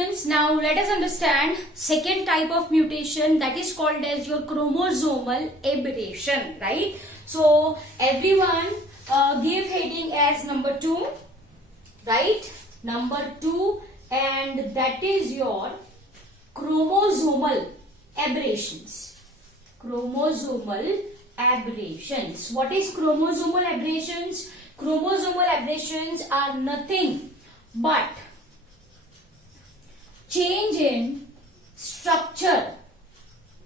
students, now let us understand second type of mutation, that is called as your chromosomal aberration, right? So everyone give heading as number 2, right? Number 2, and that is your chromosomal aberrations. Chromosomal aberrations. What is chromosomal aberrations? Chromosomal aberrations are nothing but change in structure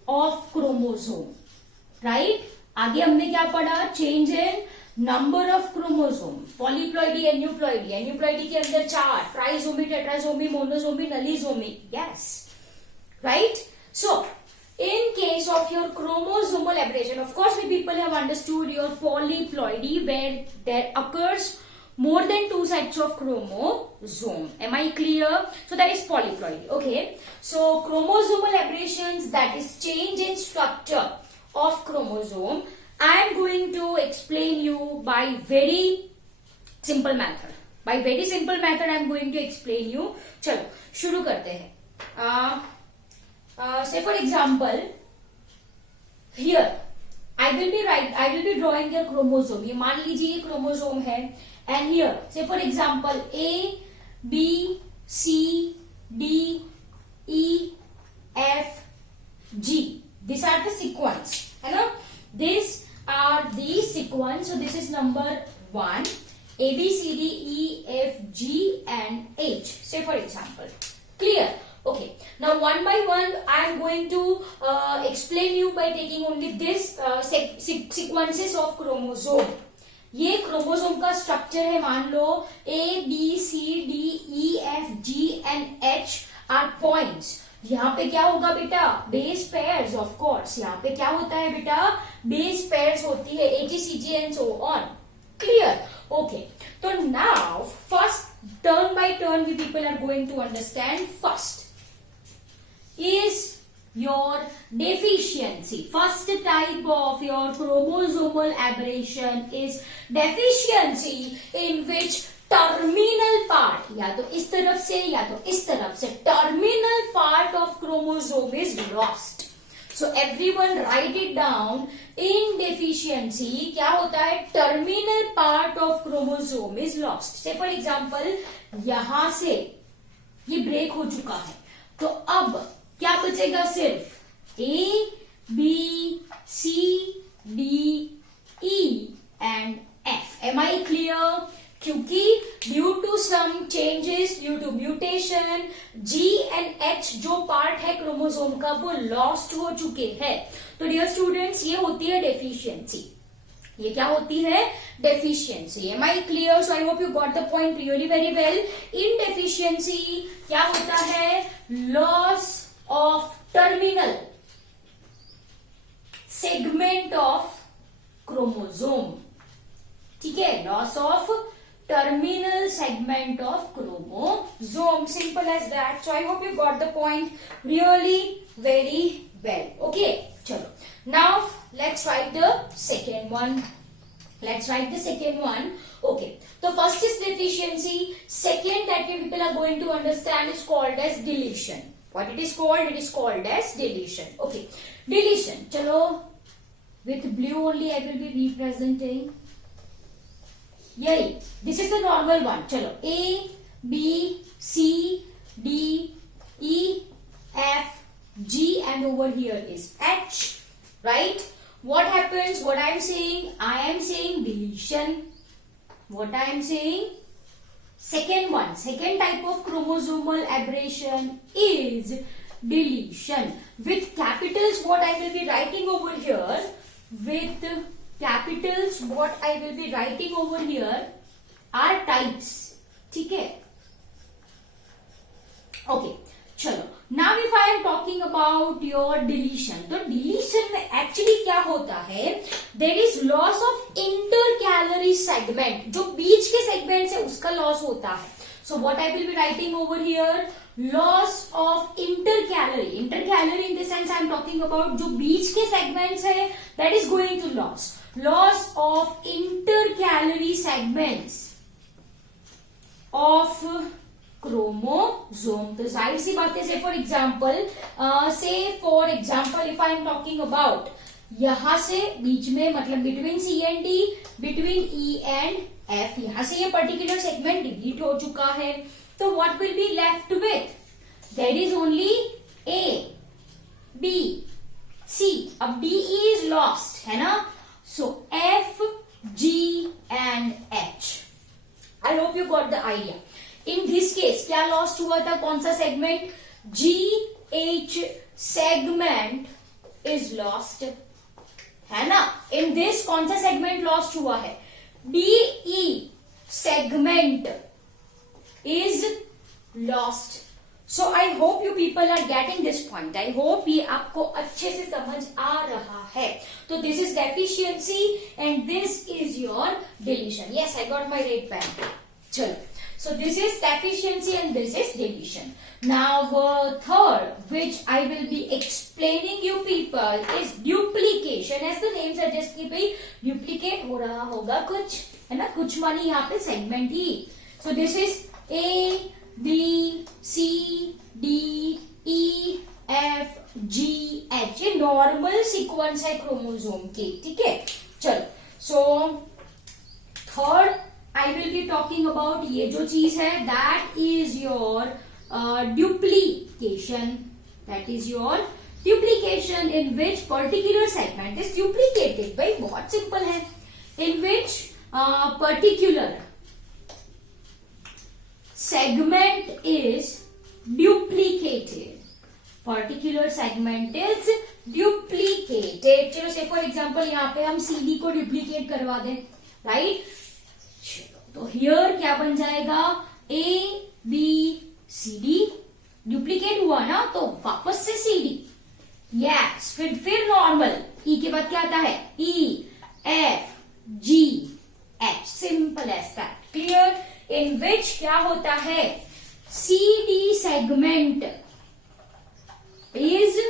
of chromosome, right? आगे हमने क्या पढ़ा? Change in number of chromosome, polyploidy, aneuploidy, aneuploidy के अंदर 4, trisomy, tetrasomy, monosomy, नलीसोमी, yes, right? So in case of your chromosomal aberration, of course we people have understood your polyploidy, where there occurs more than 2 sets of chromosome. Am I clear? So that is polyploidy. Okay, so chromosomal aberrations, that is change in structure of chromosome. I am going to explain you by very simple method. By very simple method I am going to explain you. चलो शुरू करते हैं. Say for example, here I will be drawing your chromosome. ये मान लीजिए ये chromosome है, and here say for example A, B, C, D, E, F, G. These are the sequence, है ना? These are the sequence. So this is number 1, A, B, C, D, E, F, G, and H. Say for example, clear? Okay, now one by one I am going to explain you by taking only this sequences of chromosome. ये chromosome का structure है, मान लो A, B, C, D, E, F, G and H are points. यहाँ पे क्या होगा बेटा? Base pairs, of course. यहाँ पे क्या होता है बेटा? बेस पेयर्स होती है, A, G, C, G and so on. Clear? Okay. So now first turn by turn we people are going to understand. First is your deficiency. First type of your chromosomal aberration is deficiency in which terminal part, या तो इस तरफ से या तो इस तरफ से, terminal part of chromosome is lost. So everyone write it down. In deficiency क्या होता है? Terminal part of chromosome is lost. Say for example यहां से ये ब्रेक हो चुका है, तो अब क्या बचेगा? सिर्फ A, B, C, D, E and F. Am I clear? क्योंकि due to some changes, due to mutation, G and H जो पार्ट है क्रोमोसोम का वो लॉस्ट हो चुके हैं. तो डियर स्टूडेंट्स ये होती है डेफिशिएंसी. ये क्या होती है? Deficiency. Am I clear? So I hope you got the point really very well. In deficiency क्या होता है? Loss of terminal segment of chromosome. ठीक है, loss of terminal segment of chromosome. Simple as that. So I hope you got the point really very well. Okay, chalo. Now let's write the second one. Okay, so first is deficiency. Second that we people are going to understand is called as deletion. What it is called? It is called as deletion. Okay, deletion. Chalo, with blue only I will be representing. यही, this is the normal one. चलो A, B, C, D, E, F, G and over here is H, right? What happens? What I am saying? I am saying deletion. What I am saying? Second one, second type of chromosomal aberration is deletion. With capitals, what I will be writing over here, with capitals what I will be writing over here are types. ठीक है? Okay, चलो. Now if I am talking about your deletion, तो deletion में actually क्या होता है? There is loss of intercalary segment. जो बीच के segment है उसका loss होता है. So what I will be writing over here? Loss of intercalary. Intercalary in the sense I am talking about जो बीच के segments है, that is going to loss. Loss of intercalary segments of chromosome. तो जाहिर सी बात है, say for example if I am talking about यहां से बीच में, मतलब between C and D, between E and F, यहां से ये पर्टिकुलर सेगमेंट डिलीट हो चुका है, तो what will be left with, there is only A B C. अब डी ई इज लॉस्ट है ना, so F G and H. I hope you got the idea. In this case क्या lost हुआ था, कौन सा segment, G H segment is lost, है ना। इन दिस कौन सा सेगमेंट लॉस्ट हुआ है, DE segment is lost. So I hope you people are getting this point. I hope ये आपको अच्छे से समझ आ रहा है। तो this is deficiency and this is your deletion. Yes, I got my red pen. चलो, so this is deficiency and this is deletion. Now third which I will be explaining you people is duplication. as the name suggests कि भाई duplicate हो रहा होगा कुछ, है ना, कुछ मानी यहाँ पे segment he. so this is A B C D E F G H, ये normal sequence है क्रोमोसोम की, ठीक है। चलो, so third I will be talking about ये जो चीज है, that is your duplication. That is your duplication in which particular segment is duplicated. भाई बहुत सिंपल है, in which particular segment is duplicated. Particular segment is duplicated. चलो से for example यहाँ पे हम CD को डुप्लीकेट करवा दें, राइट। तो हियर क्या बन जाएगा, A B C D, duplicate हुआ ना तो वापस से सी डी, यस, फिर नॉर्मल, ई के बाद क्या आता है, E F G H, simple as that, clear. In which क्या होता है, C D segment is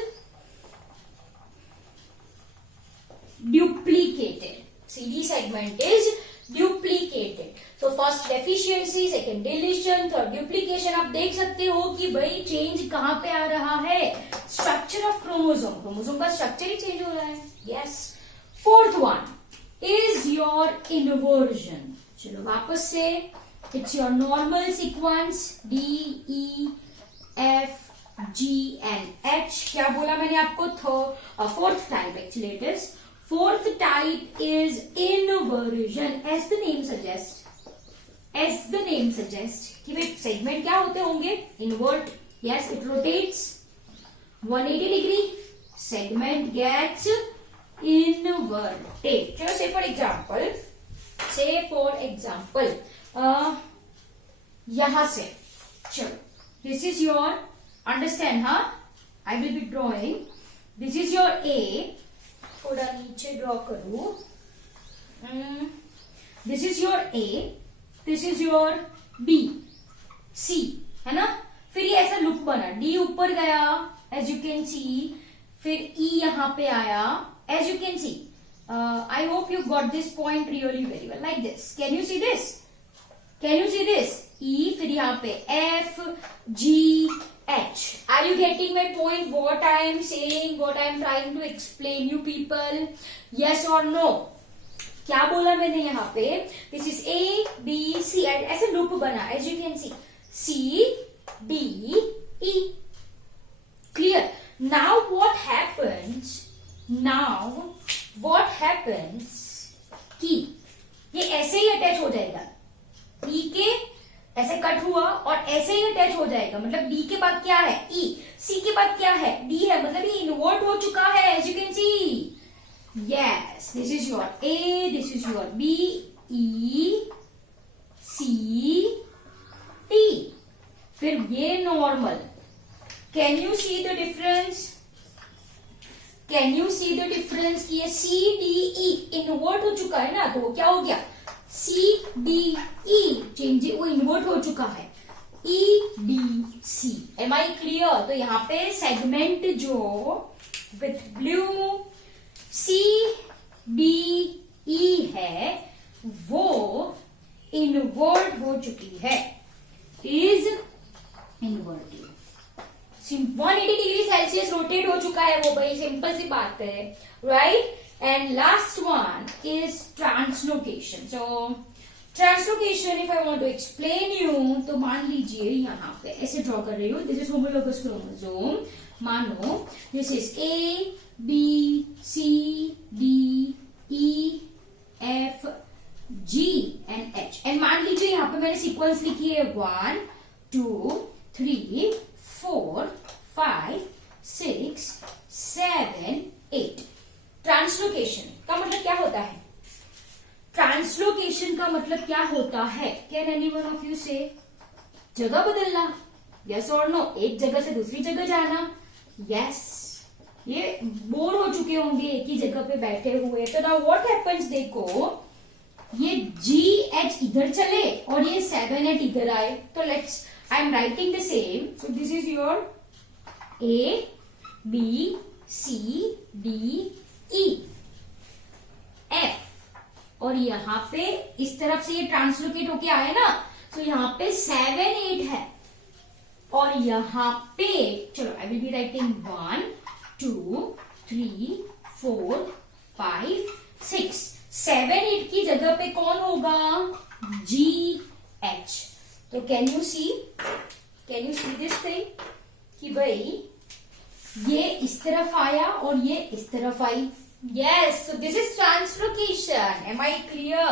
duplicated. CD segment is duplicated. So first deficiency, second deletion, third duplication. आप देख सकते हो कि भाई चेंज कहां पे आ रहा है, स्ट्रक्चर ऑफ क्रोमोसोम, क्रोमोसोम का स्ट्रक्चर ही चेंज हो रहा है, yes. Fourth one is your inversion. चलो वापस से, it's your normal sequence D E F G and H. क्या बोला मैंने आपको, fourth type actually it is. Fourth type is inversion. As the name suggests कि भाई सेगमेंट क्या होते होंगे, invert, yes, it rotates 180 degree, segment gets inverted. चलो say for example यहां से, चलो, this is your, understand, हाँ, I will be drawing, this is your A, थोड़ा नीचे ड्रॉ करूं, this is your A, this is your B C, है ना। फिर ये ऐसा लुक बना, डी ऊपर गया एज यू कैन सी, फिर ई यहां पे आया as you can see. I hope you got this point really very well, like this. Can you see this, can you see this, E, फिर यहाँ पे F G H. Are you getting my point? What I am saying, what I am trying to explain you people? Yes or no? क्या बोला मैंने यहाँ पे, this is A B C, ऐसे loop बना, as you can see, C D E. Clear? Now what happens? कि ये ऐसे ही अटैच हो जाएगा, E के ऐसे कट हुआ और ऐसे ही अटैच हो जाएगा, मतलब डी के बाद क्या है, ई, सी के बाद क्या है, डी है, मतलब ये इन्वर्ट हो चुका है, as you can see, yes. This is your A, this is your B, E C T, फिर ये normal. Can you see the difference, can you see the difference कि ये सी डी ई इन्वर्ट हो चुका है ना, तो क्या हो गया, सी डी ई चेंज, वो इन्वर्ट हो चुका है, E D C. Am I clear? तो यहाँ पे सेगमेंट जो with blue C D E है वो इन्वर्ट हो चुकी है, is inverted. 180 degree Celsius rotate हो चुका है वो भाई, सिंपल सी बात है, right. And last one is translocation. So translocation if I want to explain you, तो मान लीजिए यहाँ पे ऐसे ड्रॉ कर रही हूँ, दिस इज होमोलोगस क्रोमोसोम। मानो this is A B C D E F G and H, and मान लीजिए यहाँ पे मैंने सीक्वेंस लिखी है 1 2 3 4 5 6 7 8। ट्रांसलोकेशन का मतलब क्या होता है? ट्रांसलोकेशन का मतलब क्या होता है? कैन एनीवन ऑफ यू से? जगह बदलना, यस और नो? एक जगह से दूसरी जगह जाना, यस। ये बोर हो चुके होंगे एक ही जगह पे बैठे हुए, तो नाउ व्हाट हैपेंस, देखो ये जी एच इधर चले और ये 7 8 इधर आए, तो let's I am writing the same. So this is your A B C D E F, और यहाँ पे इस तरफ से ये ट्रांसलोकेट होके आए ना, तो यहाँ पे 7 8 है, और यहाँ पे चलो आई विल बी राइटिंग 1 2 3 4 5 6 7 8 की जगह पे कौन होगा? G H. तो can you see this thing कि भाई ये इस तरफ आया और ये इस तरफ आई, yes, so this is translocation. Am I clear?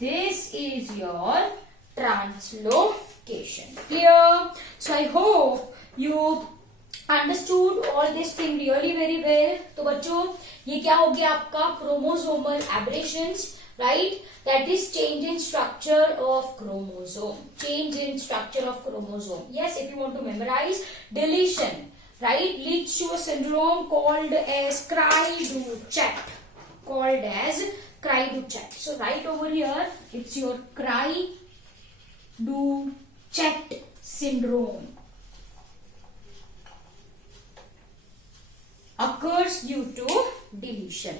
This is your translocation. Clear? So I hope you understood all this thing really very well. तो बच्चों ये क्या हो गया आपका? chromosomal aberrations, right? That is change in structure of chromosome. Change in structure of chromosome. Yes, if you want to memorize, deletion, right, leads to a syndrome called as Cry-du-Chat. Called as Cry-du-Chat. So right over here, it's your Cry-du-Chat syndrome. Occurs due to deletion.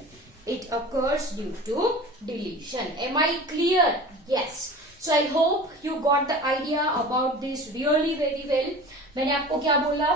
It occurs due to deletion. Am I clear? Yes. So I hope you got the idea about this really very well. मैंने आपको क्या बोला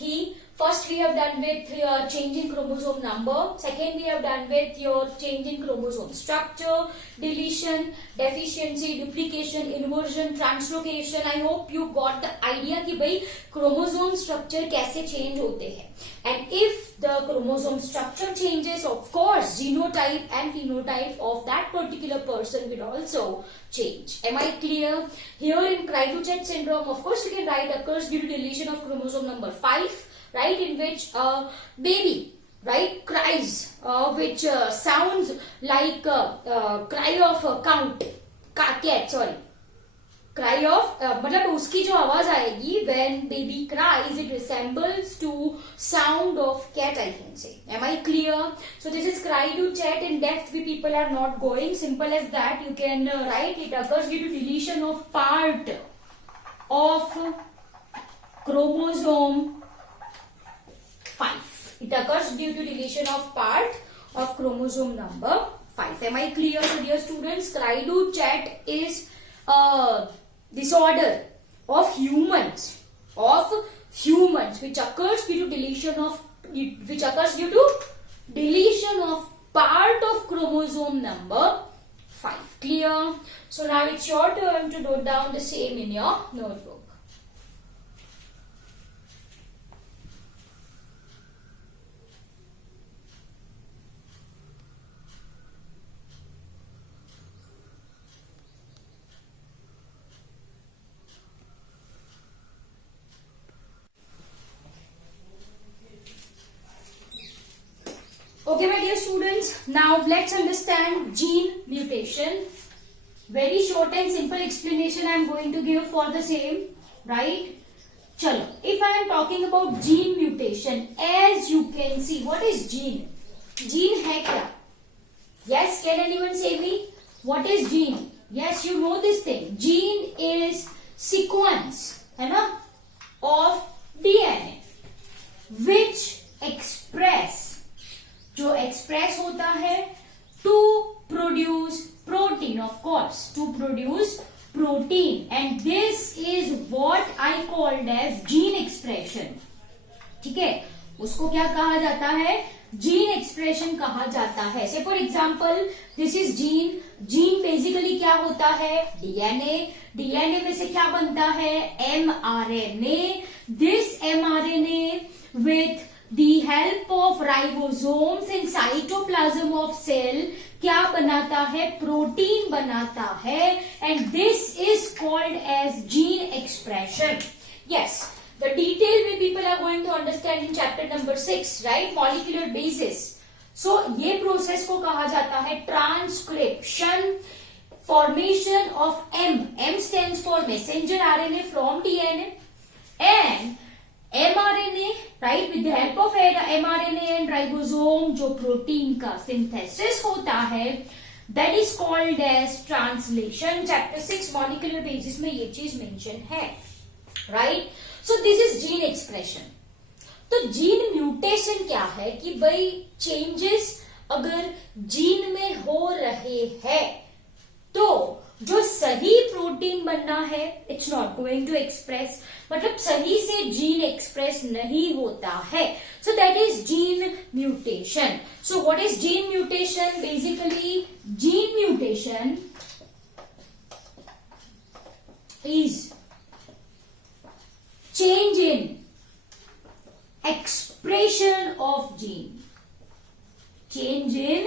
कि first we have done with change in chromosome number, second we have done with your change in chromosome structure, deletion, deficiency, duplication, inversion, translocation. I hope you got the idea कि भाई chromosome structure कैसे change होते हैं, and if the chromosome structure changes, of course genotype and phenotype of that particular person will also change. Am I clear? Here in Cry-du-Chat syndrome, of course you can write occurs due to deletion of chromosome number 5, right, in which a baby, right, cries, which sounds like cry of cat, sorry, cry of मतलब उसकी जो आवाज आएगी when baby cries, it resembles to sound of cat, I can say. Am I clear? So this is Cry-du-Chat. In depth we people are not going, simple as that. You can write it occurs due to deletion of part of chromosome 5. It occurs due to deletion of part of chromosome number 5. Am I clear? So dear students, Cry-du-Chat is a disorder of humans, which occurs due to deletion of part of chromosome number 5. Clear? So now it's your turn to note down the same in your notebook. Okay, my dear students, now let's understand gene mutation. Very short and simple explanation I am going to give for the same, right? Chalo, if I am talking about gene mutation, as you can see, what is gene? Gene hai kya? Yes, can anyone say me? What is gene? Yes, you know this thing. Gene is sequence, है ना, of DNA, which express, जो express होता है to produce protein, of course to produce protein, and this is what I gene expression, ठीक है, उसको क्या कहा जाता है, जीन एक्सप्रेशन कहा जाता है. Say for example this is gene. Gene basically क्या होता है, डीएनए. डीएनए में से क्या बनता है, mRNA. This mRNA with the help of ribosomes in cytoplasm of cell क्या बनाता है, प्रोटीन बनाता है. And this is called as gene expression. Yes, the detail way people are going to understand in chapter number 6, right, molecular basis. So ये process को कहा जाता है transcription, formation of M stands for messenger RNA from DNA, and mRNA, right, with the help of mRNA and ribosome जो protein का synthesis होता है, that is called as translation. chapter 6 molecular basis में ये चीज mention है, right. So this is gene expression. तो gene mutation क्या है कि भाई चेंजेस अगर जीन में हो रहे हैं तो जो सही प्रोटीन बनना है it's not going to express, मतलब सही से जीन एक्सप्रेस नहीं होता है. So that is gene mutation. So what is gene mutation, basically gene mutation is change in expression of gene. Change in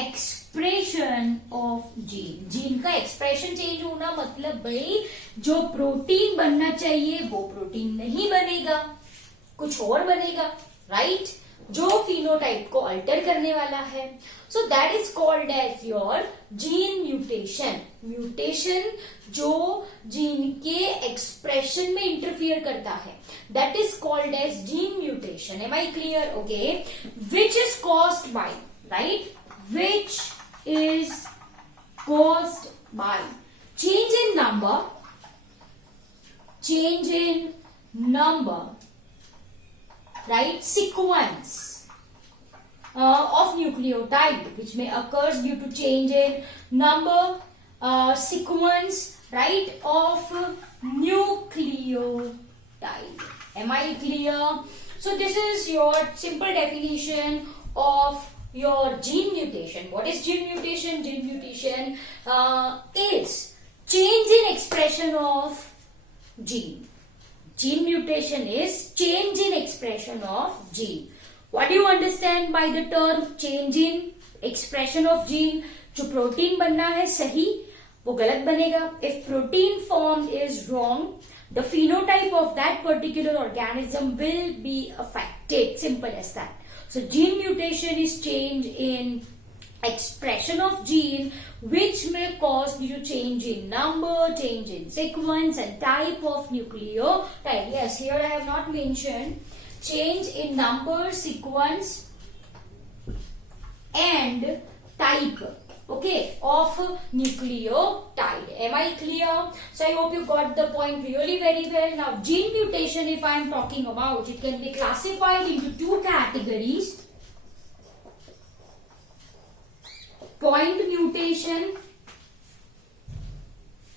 expression of gene. Gene का expression change होना मतलब भाई जो प्रोटीन बनना चाहिए वो प्रोटीन नहीं बनेगा, कुछ और बनेगा, राइट, जो फिनोटाइप को अल्टर करने वाला है. So that is called as your gene mutation. Mutation जो जीन के एक्सप्रेशन में इंटरफियर करता है, that is called as gene mutation. Am I clear? Okay. Which is caused by, right, which is caused by change in number, change in number, right, sequence of nucleotide which may occurs due to change in number, sequence, right, of nucleotide. Am I clear? So this is your simple definition of your gene mutation. What is gene mutation? Gene mutation is change in expression of gene. Gene mutation is change in expression of gene. What do you understand by the term change in expression of gene? जो protein बनना है सही वो गलत बनेगा. If protein form is wrong, the phenotype of that particular organism will be affected. Simple as that. So gene mutation is change in expression of gene which may cause due to change in number, change in sequence and type of nucleotide. Yes, here I have not mentioned change in number, sequence and type, okay, of nucleotide. Am I clear? So I hope you got the point really very well. Now gene mutation, if I am talking about, it can be classified into two categories: point mutation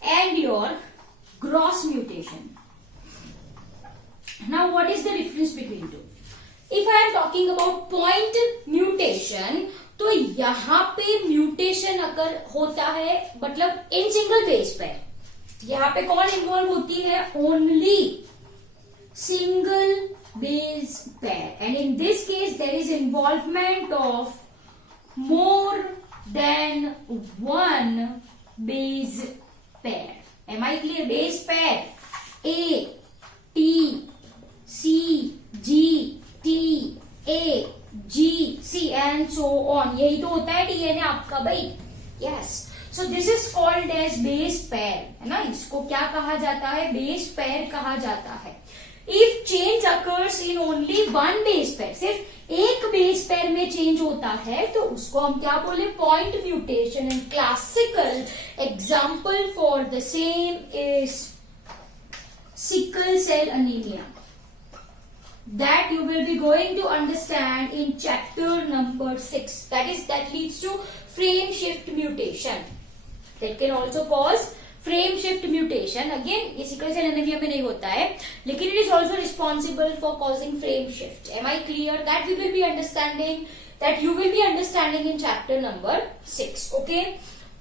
and your gross mutation. Now what is the difference between two? If I am talking about point mutation, तो यहाँ पे mutation अगर होता है मतलब in single base पे, यहाँ पे कौन इन्वॉल्व होती है, only single base pair, and in this case there is involvement of more than one base pair. Am I clear? Base pair A, T, C, G, T, A, G, C and so on. यही तो होता है DNA आपका भाई. Yes. So this is called as base pair, है ना. इसको क्या कहा जाता है, base pair कहा जाता है. If change occurs in only one base pair, सिर्फ एक बेस पेयर में चेंज होता है तो उसको हम क्या बोले, point mutation. And classical example for the same is sickle cell anaemia, that you will be going to understand in chapter number 6. That leads to frame shift mutation. That can also cause frame shift mutation, again ये sickle cell anaemia में नहीं होता है, लेकिन it is also responsible for causing frame shift. Am I clear? That we will be understanding, that you will be understanding in chapter number 6. Okay.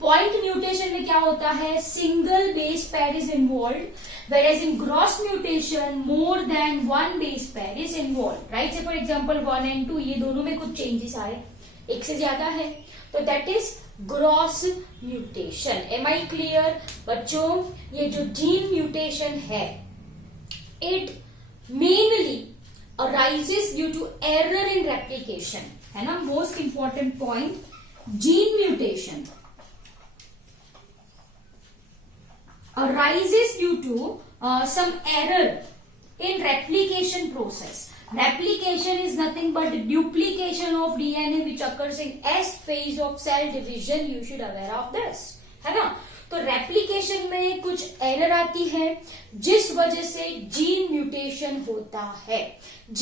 Point mutation में क्या होता है? Single base pair is involve, whereas in gross mutation more than one base pair is involved, right? So for example 1 and 2 ये दोनों में कुछ changes आए, एक से ज्यादा है, तो that is gross mutation. Am I clear? बच्चों, ये जो gene mutation है, it mainly arises due to error in replication, है ना? Most important point, gene mutation arises due to some error in replication process. Replication is nothing but duplication of DNA which occurs in S phase of cell division. You should aware of this, है ना? तो replication में कुछ error आती है जिस वजह से gene mutation होता है.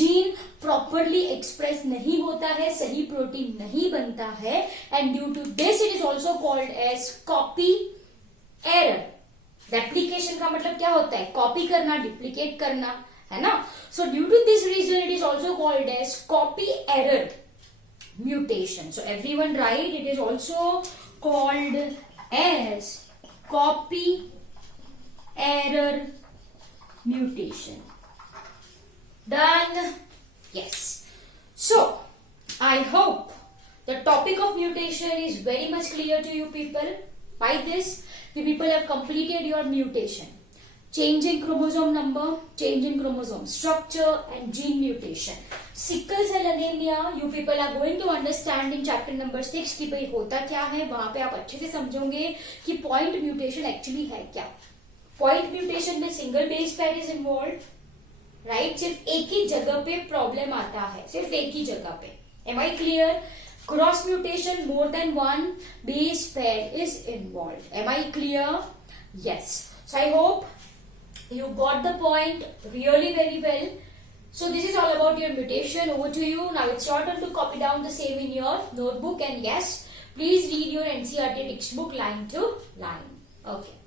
Gene properly express नहीं होता है, सही प्रोटीन नहीं बनता है, and due to this it is also called as copy error. Replication का मतलब क्या होता है? कॉपी करना, डिप्लीकेट करना, है ना? So due to this reason it is also called as copy error mutation. So everyone right, it is also called as copy error mutation. Done? Yes. So I hope the topic of mutation is very much clear to you people. By this, you people have completed your mutation. Change in chromosome number, change in chromosome structure and gene mutation. Sickle cell anemia, you people are going to understand in chapter number 6 कि भाई होता क्या है. वहां पे आप अच्छे से समझोगे कि point mutation actually है क्या. Point mutation में single base pair is involved, right? सिर्फ एक ही जगह पे प्रॉब्लम आता है, सिर्फ एक ही जगह पे. Am I clear? Cross mutation, more than one base pair is involved. Am I clear? Yes. So I hope you got the point really very well. So this is all about your mutation. Over to you. Now it's your turn to copy down the same in your notebook, and yes, please read your NCERT textbook line to line. Okay.